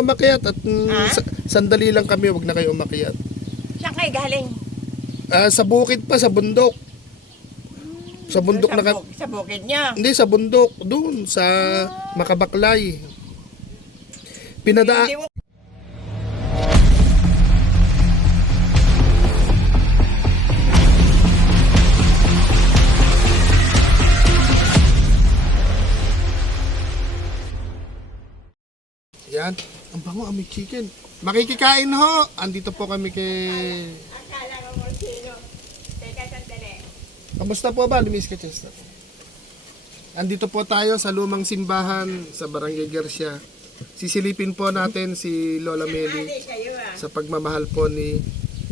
umakyat at mm, Ha? sa- sandali lang kami, wag na kayo umakyat. Saan kayo galing? Ah, sa bukid pa, sa bundok. Sa bundok sa, na ka- bu- sa bukid niya. Hindi, sa bundok. Doon, sa Makabaklay. Pinada... Hindi mo Yan. Ang bango, amoy chicken. Makikikain ho. Andito po kami kay... Akala ko mo sino. Teka, sandali. Kamusta po ba, Lumis Kachesta? Andito po tayo sa lumang simbahan sa Barangay Garcia. Sisilipin po natin si Lola Meli ah. sa pagmamahal po ni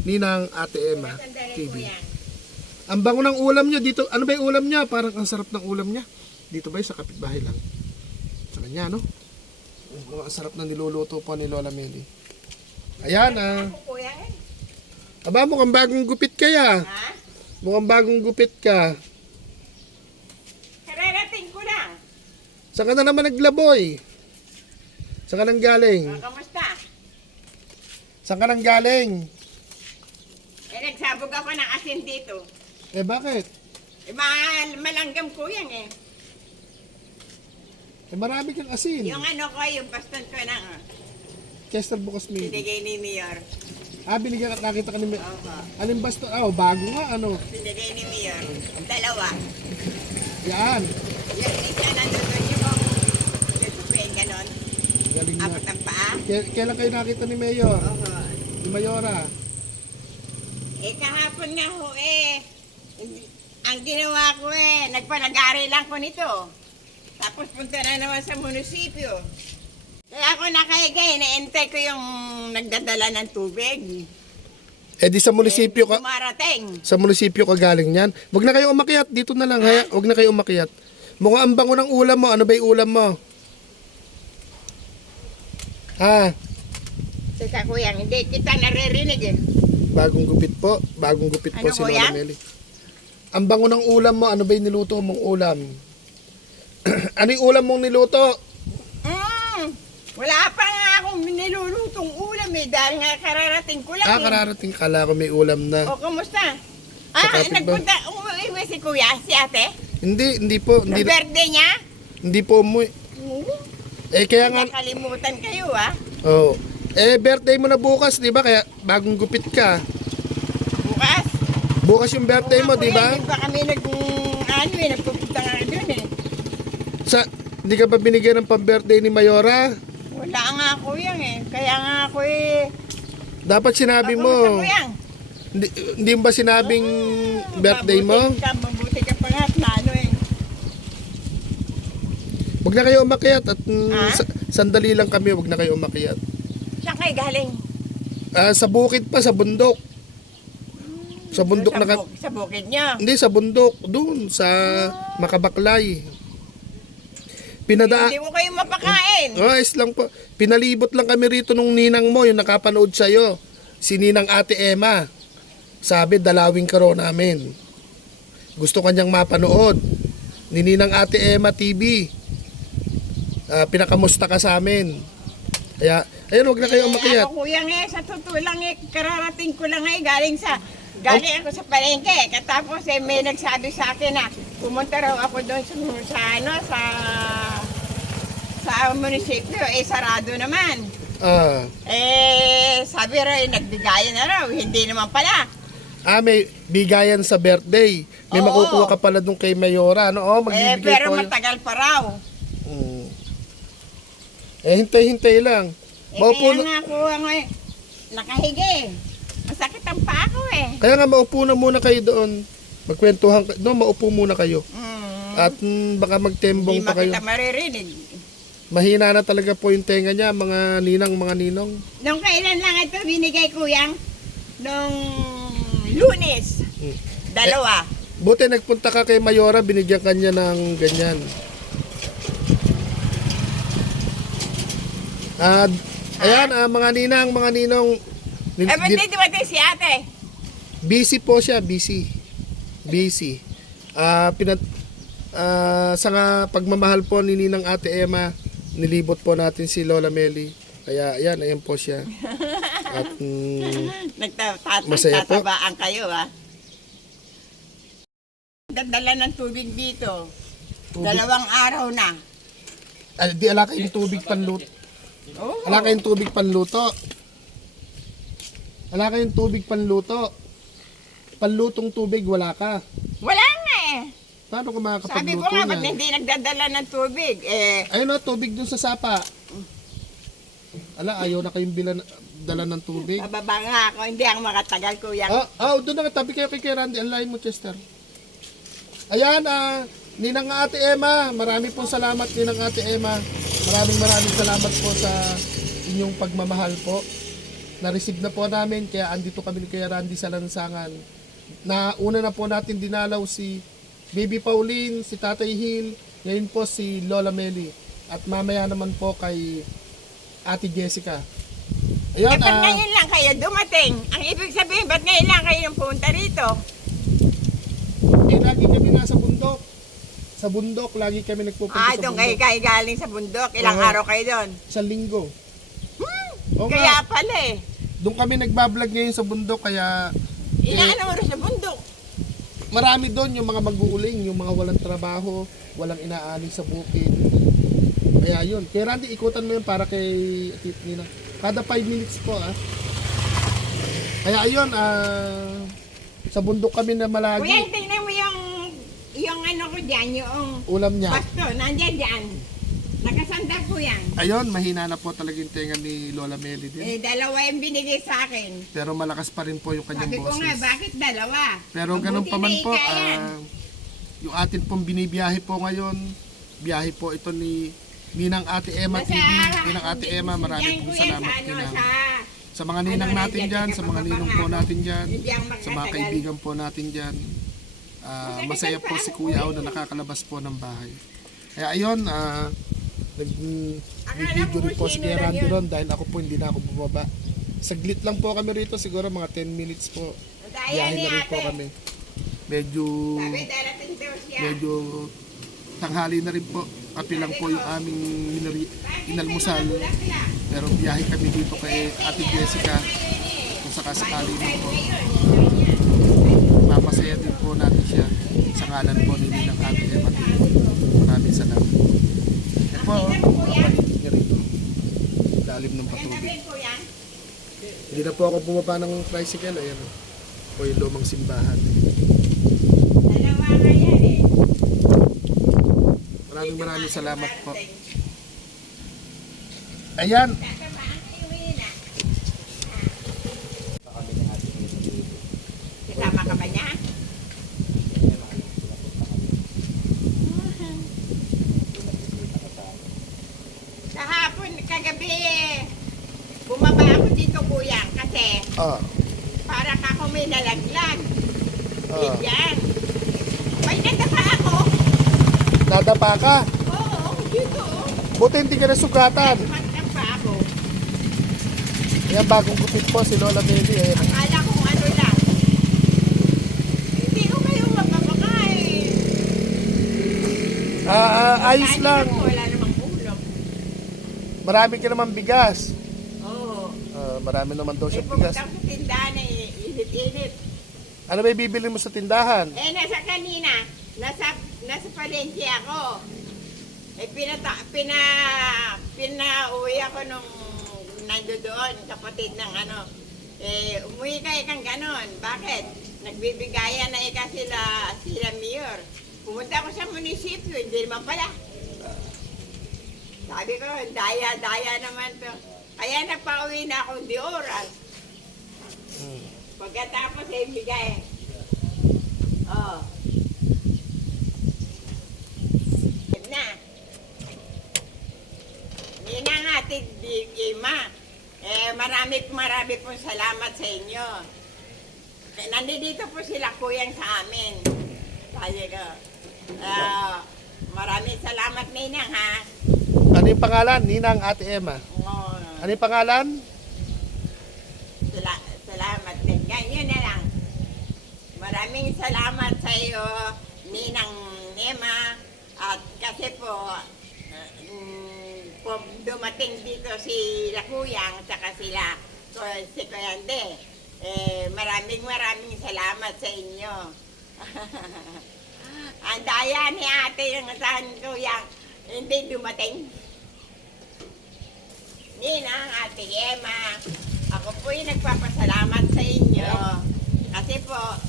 Ninang Ate Emma TV. Ang bango ng ulam niya dito. Ano ba yung ulam niya? Parang ang sarap ng ulam niya. Dito ba yung sa kapitbahay lang? Sa kanya, no? Oh, ang sarap na niluluto po ni Lola Meli. Ayan, ah. Aba, mukhang bagong gupit kaya. Ha? Mukhang bagong gupit ka. Kararating ko lang. Saan ka na naman naglaboy? Saan ka nang galing? Ah, kamusta? Saan ka nang galing? Eh, nagsabog ako ng asin dito. Eh, bakit? Eh, mal malanggam ko yan eh. Eh, marami kang asin. Yung ano ko, yung baston ko ng uh, Chester bukas may... binigay ni Mayor. Ah, binigyan ka, nakita ka ni... Opo. Alin basto? Ah, oh, bago nga, ano? Binigay ni Mayor. Dalawa. Yan. Yung isa nandun yung yung tupiin ganon. Galing na. Apat ang paa. K- kailan kayo nakita ni Mayor? Oo. Ni Mayora? Eh, kahapon nga ho eh. Hindi- Ang ginawa ko eh, nagpanagari lang ko nito. Tapos punta na naman sa munisipyo. Kaya ako nakahiga eh, naentay ko yung nagdadala ng tubig. Eh, di sa munisipyo Eh, ka... Dumarating. Sa munisipyo ka galing yan. Huwag na kayo umakyat. Dito na lang. Haya, huwag na kayo umakyat. Mukhang ang bango ng ulam mo. Ano ba yung ulam mo? Ah, Teka kuya, hindi kita naririnig eh. bagong gupit po. Bagong gupit po Ano, si kuya? Lola Meli. Ang bango ng ulam mo. Ano ba yung niluto mong ulam? Ano yung ulam mong niluto? Mm, wala pa nga akong nilulutong ulam eh, dahil nga kararating ko lang Ah, eh. kararating kala ko may ulam na. O, kumusta? Ah, kapit ba? nagpunta, umuwi si kuya, si ate? Hindi, hindi po. Sa Hindi, birthday niya? hindi po umuwi. Eh, kaya nga, Nakalimutan kayo ah. oh. Eh, birthday mo na bukas, di ba? Kaya bagong gupit ka. Bukas. Bukas yung birthday mo, Ako di eh, ba? Di ba kami nag, ano eh, nagpupunta nga doon. Sa, hindi ka ba binigyan ng pang-birthday ni Mayora? Wala nga ako yan eh. Kaya nga ako eh. Dapat sinabi mo. Hindi, hindi mo ba sinabing birthday mo? Ka, mabuti ka pa nga at lalo eh. Huwag na kayo umakyat at mm, sa- sandali lang kami, huwag na kayo umakyat. Saan kayo galing? Ah, sa bukid pa, sa bundok. Sa bundok sa, na bu- sa bukid niya. Hindi, sa bundok. Doon, sa Makabaklay. Pinada... Hindi mo kayo mapakain. Oh, ayos lang po. Pinalibot lang kami rito nung ninang mo, yung nakapanood sa'yo. Si Ninang Ate Emma. Sabi, dalawin ka raw namin. Gusto kanyang mapanood. Ni Ninang Ate Emma TV. Ah, pinakamusta ka sa amin. Kaya, ayun, wag na kayo Eh, umakyat. ako kuya nga, sa totoo lang eh, kararating ko lang eh, galing sa, galing ako sa palengke. Katapos eh, may nagsabi sa akin na pumunta raw ako doon sa, sa ano, sa, sa munisipyo, eh, sarado naman. Ah, Eh, sabi raw, eh, nagbigayan na raw, hindi naman pala. ah, may bigayan sa birthday. May Oo. makukuha ka pala dun kay Mayora. Ano? Oh, Eh, magbibigay pero po. yun. matagal pa raw. Mm. Eh, hintay-hintay lang. Eh, Maupo kaya na- nga ako, ano eh. Masakit ang paa ko eh. Kaya nga maupo na muna kayo doon. Magkwentuhan ka. No, maupo muna kayo. Mm. At mm, baka magtembong Hindi pa kayo. makita maririnig. Mahina na talaga po yung tenga niya, mga ninang, mga ninong. Nung kailan lang ito binigay kuyang? Nung lunes. Mm. Dalawa. Buti nagpunta ka kay Mayora, binigyan kanya ng ganyan. Ah, ayan, ah, mga ninang, mga ninong. Ni- eh, ba't di- dumating si ate? busy po siya, busy. Busy. Ah, pinat ah, sa nga pagmamahal po ni Ninang Ate Emma, nilibot po natin si Lola Meli Kaya ayan, ayan po siya. At mm, Masaya po. Nagtatabaan kayo ah. Dadala ng tubig dito. Tubig. Dalawang araw na. ah, di ala kayong tubig panluto. Oh. Ala kayong tubig panluto. Ala kayong tubig panluto. Panlutong tubig, wala ka. Wala Paano Sabi makakapagluto ko nga, ba't hindi nagdadala ng tubig? Eh, Ayun na, tubig dun sa sapa. Ala, ayaw na kayong bilan, dala ng tubig. bababa nga ako. Hindi ako makatagal, kuya. Ah, ah doon na tabi kayo kay Kuya Randy. Ang lain mo, Chester. Ayan, ah, Ninang Ate Emma. Marami pong salamat, Ninang Ate Emma. Maraming maraming salamat po sa inyong pagmamahal po. Na-receive na po namin, kaya andito kami ni Kuya Randy sa lansangan. Na una na po natin dinalaw si Baby Pauline, si Tatay Hill, ngayon po si Lola Meli. At mamaya naman po kay Ate Jessica. eh, Ayan, ba't ah, ngayon lang kayo dumating? Ang ibig sabihin, ba't ngayon lang kayo yung punta rito? Eh, lagi kami nasa bundok. Sa bundok, lagi kami nagpupunta Ah, sa doon bundok. kayo, kayo galing sa bundok. Ilang Oo. araw kayo doon? Sa linggo. Oo Kaya nga, pala eh. doon kami nagbablog ngayon sa bundok, kaya Inaano mo rin sa? Marami doon yung mga mag-uuling, yung mga walang trabaho, walang inaaling sa bukid. Kaya yun. Kaya Randy, ikutan mo yun para kay Tip Nina. Kada 5 minutes po, ah. Kaya ayun, ah, sa bundok kami na Kuya, malagi. tingnan mo yung, yung ano ko dyan, yung Ulam niya. basto, nandiyan dyan. Nakasandal ko yan. Ayun, mahina na po talaga yung tenga ni Lola Meli din. Eh, dalawa yung binigay sa akin. Pero malakas pa rin po yung kanyang Sabi ko nga, boses. bakit dalawa? Pero Mabuti ganun pa man na po, ikayan. ah, yung atin pong binibiyahe po ngayon, biyahe po ito ni Ninang Ate Emma Nasa- TV. Ninang Ate Emma, Diyan maraming ko pong yan salamat sa, ano, Ninang. sa, Sa mga ninang ano, natin nandiyan, dyan, sa mga ninong po natin dyan, hindi ang sa mga magtatagal. kaibigan po natin dyan. Ah, masaya po si Kuya Au na nakakalabas po ng bahay. Kaya ayun, ah, nag video rin po si Kuya Randy ron dahil ako po hindi na ako bumaba. Saglit lang po kami rito, siguro mga 10 minutes po. Biyahe na rin po kami. Medyo medyo tanghali na rin po. Kape lang po yung aming minari, inalmusal. Pero biyahe kami dito kay Ate Jessica. Kung sakasakali mo po, mapasaya din po natin siya sa ngalan po ni Ninang Ate Emma. Maraming salamat. Po. Lalim ng patubig. Hindi na po ako bumaba ng tricycle. Ayan po yung lumang simbahan. Eh. Maraming maraming salamat po. Ayan, Tatabaan kayo yun ah. Kasama ka ba niya? Kahapon, kagabi, bumaba ako dito kuya kasi ah, kako may nalaglag. ah, Yan. May nadapa ako. nadapa ka. Oo, dito. oh. Buti hindi ka nasugatan. Nadapa ako. Ayan, bagong gupit po si Lola Meli. Ayan. Akala ko ano lang. Hindi ko kayo magpapakain. Ah, ah, ayos Kain lang. ako, Wala namang ulam. Marami ka naman bigas. Oo. Ah, marami naman daw Eh, siya bigas. pumunta ko sa tindahan eh, init-init. Ano ba bibili mo sa tindahan? Eh, nasa kanina, nasa, nasa palengke ako. Eh, pinata, pina, pinauwi ako nung nando doon, kapatid ng ano. Eh, umuwi ka ikang ganon. Bakit? Nagbibigayan na ika sila, sila mayor. Pumunta ako sa munisipyo, hindi naman pala. Sabi ko, daya-daya naman to. Kaya napauwi na ako di oras. Pagkatapos ay bigay. Oh. Na. Nina nga, Tigima. Eh, marami marami pong salamat sa inyo. Eh, Nandito po sila kuyang sa amin. Sabi ko, ah, maraming salamat Ninang ha. Ano yung pangalan? Ninang Ate Emma. Oh, Ano yung pangalan? Sala- salamat din. Yan, yun na lang. Maraming salamat sa iyo, Ninang Nema. At kasi po, mm, po dumating dito si Lakuyang saka sila ko si Kuyande. Eh, maraming maraming salamat sa inyo. Ang daya ni ate yung saan Kuyang hindi dumating. Ninang, Ate Emma, ako po yung nagpapasalamat sa inyo. Kasi po,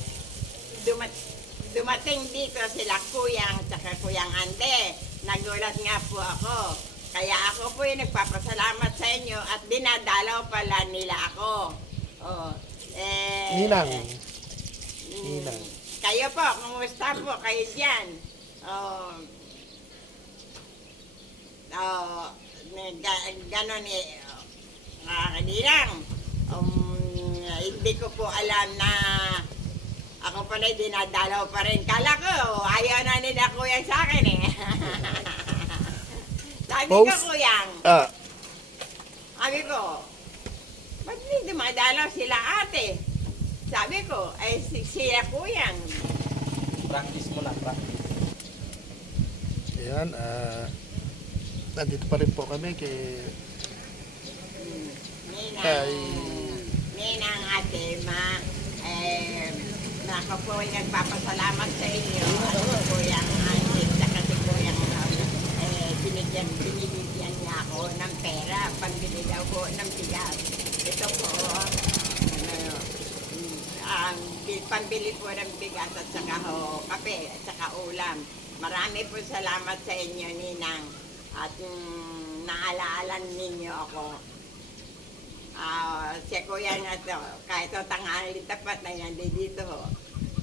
dumat dumating dito sila Kuyang at Kuyang Ande. Nagulat nga po ako. Kaya ako po yung nagpapasalamat sa inyo at dinadalaw pala nila ako. Oh, eh, Ninang. mm, Ninang. Kayo po, kumusta po kayo dyan? Oh, oh, ga- ganon eh, uh, ninang. Um, hindi ko po alam na ako pala dinadalaw pa rin. Kala ko, ayaw na nila kuyang sa akin eh. Sabi ko, Post? kuyang, Ah, sabi ko, ba't hindi dumadalaw sila ate? Sabi ko, ay si, sila kuyang. Practice mo na, practice. ayan, ah, nandito pa rin po kami kay Ninang, Ay. Ninang ate, ma, eh, ako po ay nagpapasalamat sa inyo. Ako po yung antik na kasi po yung eh, binigyan, binibigyan niya ako ng pera, pambili daw po ng bigas. Ito po, ano, ang bi- pambili po ng bigas at saka ho, kape at saka ulam. Marami po salamat sa inyo, Ninang. At mm, naalaalan ninyo ako. Ah, si kuya nga to, kahit to tanghali tapat na yan, di dito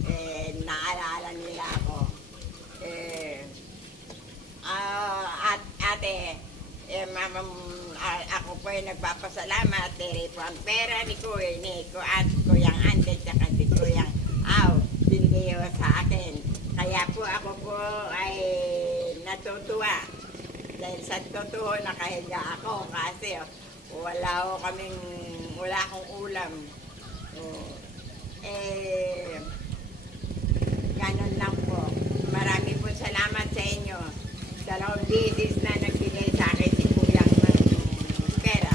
eh, naalala nila ako. Eh, ah, at ate, eh, mama, ah, ako po ay nagpapasalamat dahil po ang pera ni kuya, ni ko at kuyang ande, tsaka si kuyang aw, binigay sa akin. Kaya po ako po ay natutuwa. Dahil sa totoo nakahiga ako kasi wala ko kaming, wala akong ulam. Oh, eh, ganun lang po. Marami po salamat sa inyo. Dalawang beses na nagbigay sa akin si Kuyang ng pera.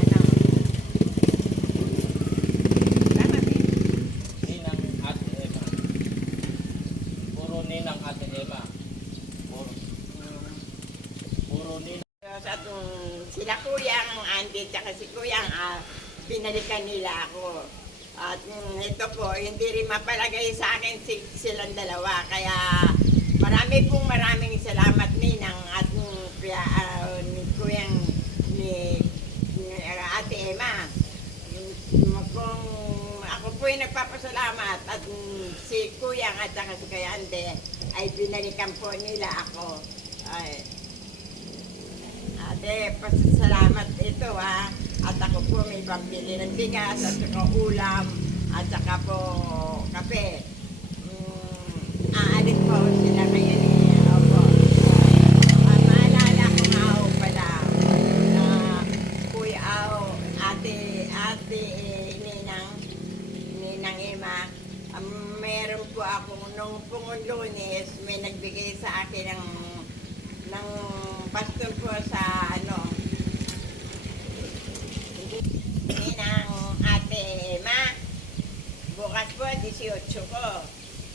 Ano? Tama ba? Ninang Ate Emma. Puro Ninang Ate Emma. Puro, puro Ninang. Sa atong sila kuyang Andy at si kuyang ah, pinalikan nila ako. At mm, ito po, hindi rin mapalagay sa akin si, silang dalawa. Kaya marami pong maraming salamat ninang at mm, kuya, ah, ni kuyang ni, ni ah, ate Emma. Mm, Kung ako po yung nagpapasalamat at mm, si kuyang at saka si kuya Ande ay binalikan po nila ako. Ate, pasasalamat ito ha. At ako po may pambili ng bigas at saka ulam at saka po kape. Mm, aalis po sila ngayon eh. Opo. Ah, maalala ko nga ho pala na kuya aw, ate, ate eh, ninang, ninang Emma, um, meron po ako nung pong may nagbigay sa akin ng ng pastor po sa ano ninang ate Emma bukas po 18 ko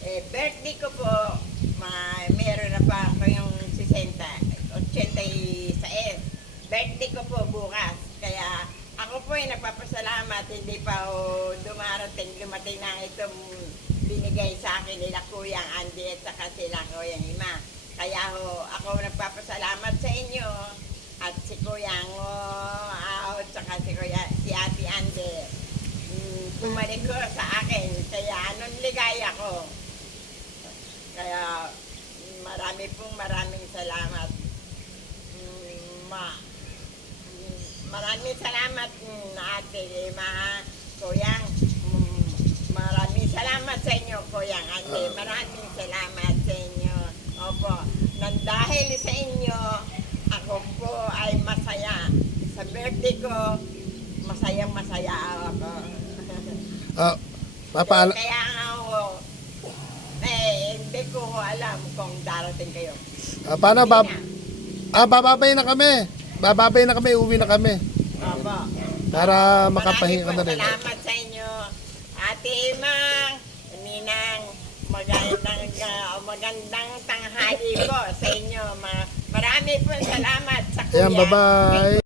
eh, birthday ko po ma, meron na pa ako yung 60 86 birthday ko po bukas. Kaya ako po ay nagpapasalamat. Hindi pa o dumarating dumating na itong binigay sa akin nila Kuyang Andy at saka sila Kuyang Ima. Kaya ho, ako nagpapasalamat sa inyo. At si Kuyang oh, at saka si, Kuya, si Ate Ande mm, bumalik ko sa akin kaya anong ligaya ko kaya marami pong maraming salamat ma maraming salamat mm, ate ma kuyang Mm, maraming salamat sa inyo kuyang ate. Maraming salamat sa inyo. Opo nang dahil sa inyo ako po ay masaya. Sa birthday ko masayang masaya ako ah, papaala, kaya nga ako eh hindi ko alam kung darating kayo Ah, paano? Bab ah, bababay na kami. Bababay na kami, uwi na kami. Opo. Para makapahinga ka na rin. salamat sa inyo. Ate Emang, Ninang, magandang, uh, magandang tanghali po sa inyo. Ma- marami po salamat sa kuya. Ayan, bye-bye.